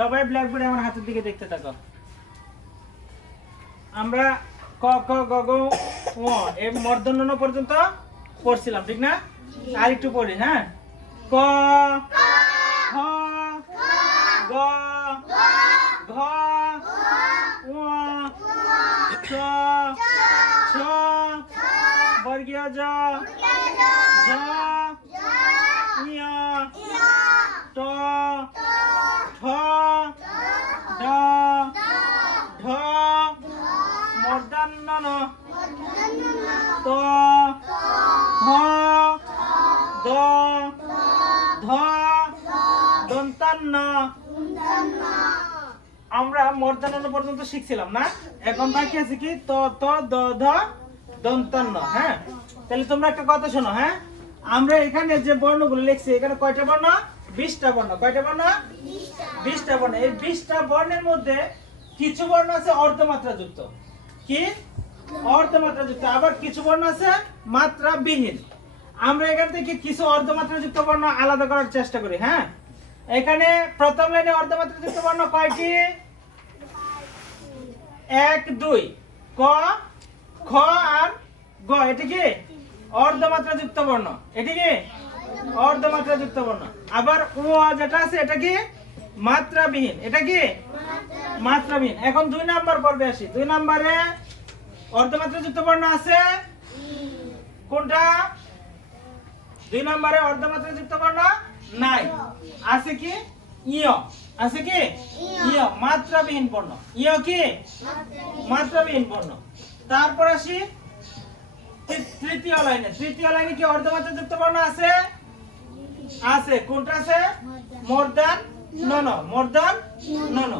সবাই ব্ল্যাকবোর্ডে আমার হাতের দিকে দেখতে থাকো। আমরা ক খ গ ঘ ঙ এই মূর্ধন্য ণ পর্যন্ত পড়ছিলাম, ঠিক না? আর একটু পড়ি, হ্যাঁ। ক খ গ ঘ ঙ চ ছ বর্গীয় জ ঝ ঞ ট ঠ ড ঢ মূর্ধন্য ণ ত থ দ ধ দন্তান্ন। আমরা মূর্ধন্য ণ পর্যন্ত শিখছিলাম না? এখন বাকি আছে কি ত ত দ ধ দন্তান্ন। হ্যাঁ, তাহলে তোমরা একটা কথা শোনো। হ্যাঁ, আমরা এখানে যে বর্ণগুলো লিখছি, এখানে কয়টা বর্ণ? 20টা বর্ণ। কয়টা বর্ণ? 20টা বর্ণ। এই 20টা বর্ণের মধ্যে কিছু বর্ণ আছে অর্ধমাত্রা যুক্ত। কি? অর্ধমাত্রা যুক্ত। আবার কিছু বর্ণ আছে মাত্রা বিহীন। আমরা এখান থেকে কিছু অর্ধমাত্রা যুক্ত বর্ণ আলাদা করার চেষ্টা করি। হ্যাঁ, এখানে প্রথম লাইনে অর্ধমাত্রা যুক্ত বর্ণ কয়টি? 1 2 ক খ আর গ। এটা কি অর্ধমাত্রা যুক্ত বর্ণ? এটা কি অর্ধমাত্রা যুক্ত বর্ণ। আবার ও যেটা আছে এটা কি মাত্রাবিহীন। এটা কি মাত্রাবিহীন। এখন 2 নাম্বার পর্বে আসি। 2 নম্বরে অর্ধমাত্রা যুক্ত বর্ণ আছে কোনটা? 2 নম্বরে অর্ধমাত্রা যুক্ত বর্ণ নাই। আছে কি ইয়। আছে কি ইয়, মাত্রাবিহীন বর্ণ। ইয় কি মাত্রাবিহীন বর্ণ। তারপর আসি তৃতীয় লাইনে। তৃতীয় লাইনে কি অর্ধমাত্রা যুক্ত বর্ণ আছে? আছে। কোনটা আছে? মূর্ধন্য ণ। মূর্ধন্য ণ।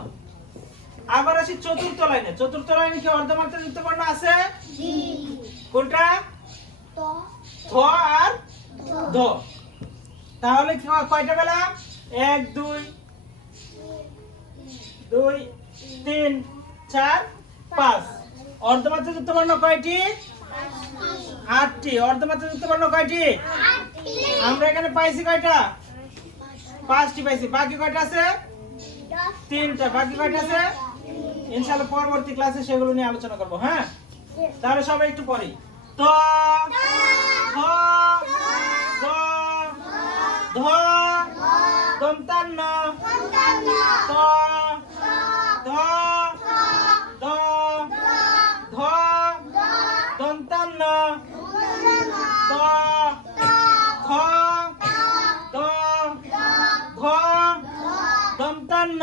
আবার আসি চতুর্থ লাইনে। চতুর্থ লাইনে কি অর্ধমাত্রা যুক্ত বর্ণ আছে? কোনটা? থ আর ধ। তাহলে কয়টা পেলাম? 1 2 2 3 4 5। অর্ধমাত্রা যুক্ত বর্ণ কয়টি? 8টি। অর্ধমাত্রা যুক্ত বর্ণ কয়টি? আমরা এখানে পাইছি কয়টা? 5টি পাইছি। বাকি কয়টা আছে? 3টা। বাকি কয়টা আছে? ইনশাআল্লাহ পরবর্তী ক্লাসে সেগুলো নিয়ে আলোচনা করব। হ্যাঁ, তাহলে সবাই একটু পড়ি। ত থ দ ধ দন্তান্ন ত ধ দ ধ দন্তান্ন ত থ দ ধ দন্তান্ন।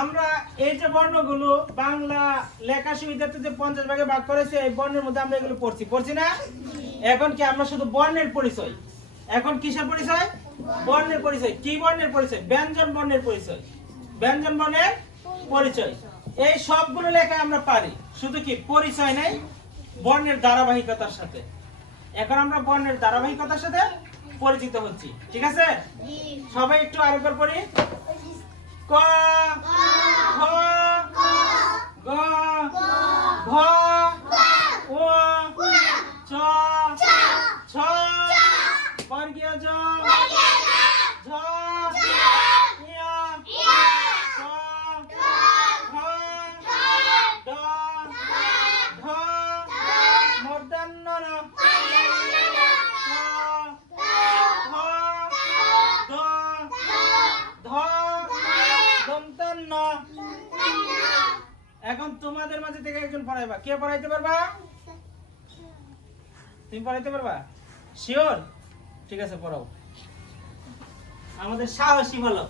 আমরা এই যে বর্ণগুলো বাংলা লেখা সুবিধাতে যে 50 ভাগে ভাগ করেছে, এই বর্ণের মধ্যে আমরা এগুলো পড়ছি না? এখন কি আমরা শুধু বর্ণের পরিচয়? এখন কিসের পরিচয়? বর্ণের পরিচয়। কি বর্ণের পরিচয়? ব্যঞ্জন বর্ণের পরিচয়। ব্যঞ্জন বর্ণের পরিচয়। এই সবগুলো লেখা আমরা পারি, শুধু কি পরিচয় নেই বর্ণের ধারাবাহিকতার সাথে। এখন আমরা বর্ণের ধারাবাহিকতার সাথে পরিচিত হচ্ছি, ঠিক আছে? সবাই একটু আরেকবার পড়ি। ক খ গ ঘ ঙ চ ছ বর্গীয় জ ঝ ঞ ট ঠ ড ঢ মূর্ধন্য ণ ত থ দ ধ দন্তান্ন। এখন তোমাদের মাঝে থেকে একজন পড়াইবা। কে পড়াইতে পারবা? তুমি পড়াইতে পারবা? শিওর? ঠিক আছে, পড়াও। আমাদের সাহসী বলো।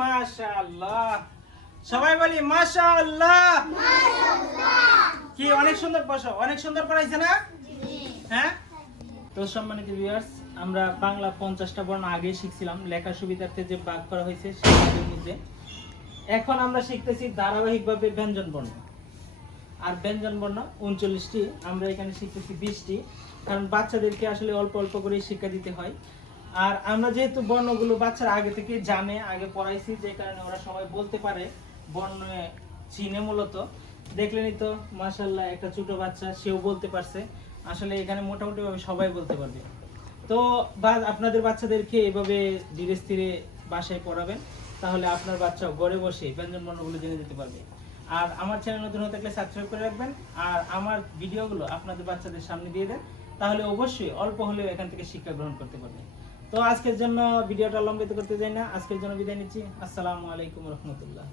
মাশাআল্লাহ। সবাই বলি মাশাআল্লাহ। কি অনেক সুন্দর পড়াইছে না? হ্যাঁ, তো সম্মানিত ভিউয়ার্স, আমরা বাংলা 50টা বর্ণ আগেই শিখছিলাম, লেখার সুবিধার্থে যে ভাগ করা হয়েছে সেগুলোর মধ্যে। এখন আমরা শিখতেছি ধারাবাহিকভাবে ব্যঞ্জন বর্ণ। আর ব্যঞ্জন বর্ণ 39টি, আমরা এখানে শিখতেছি 20টি, কারণ বাচ্চাদেরকে আসলে অল্প অল্প করে শিক্ষা দিতে হয়। আর আমরা যেহেতু বর্ণগুলো বাচ্চারা আগে থেকে জানে, আগে পড়াইছি, যে কারণে ওরা সবাই বলতে পারে, বর্ণ চিনে মূলত। দেখলেনই তো মাশাআল্লাহ, একটা ছোট বাচ্চা সেও বলতে পারছে। আসলে এখানে মোটামুটি ভাবে সবাই বলতে পারবে। তো আপনাদের বাচ্চাদেরকে এভাবে ধীরে স্থিরে বাসায় পড়াবেন, তাহলে আপনার বাচ্চাও ঘরে বসে ব্যঞ্জন বর্ণগুলো জেনে যেতে পারবে। আর আমার চ্যানেল নতুন হয়ে থাকলে সাবস্ক্রাইব করে রাখবেন, আর আমার ভিডিওগুলো আপনাদের বাচ্চাদের সামনে দিয়ে দেন, তাহলে অবশ্যই অল্প হলেও এখান থেকে শিক্ষা গ্রহণ করতে পারবেন। তো আজকের জন্য ভিডিওটা লম্বিত করতে যাই না, আজকের জন্য বিদায় নিচ্ছি। আসসালামু আলাইকুম রহমতুল্লাহ।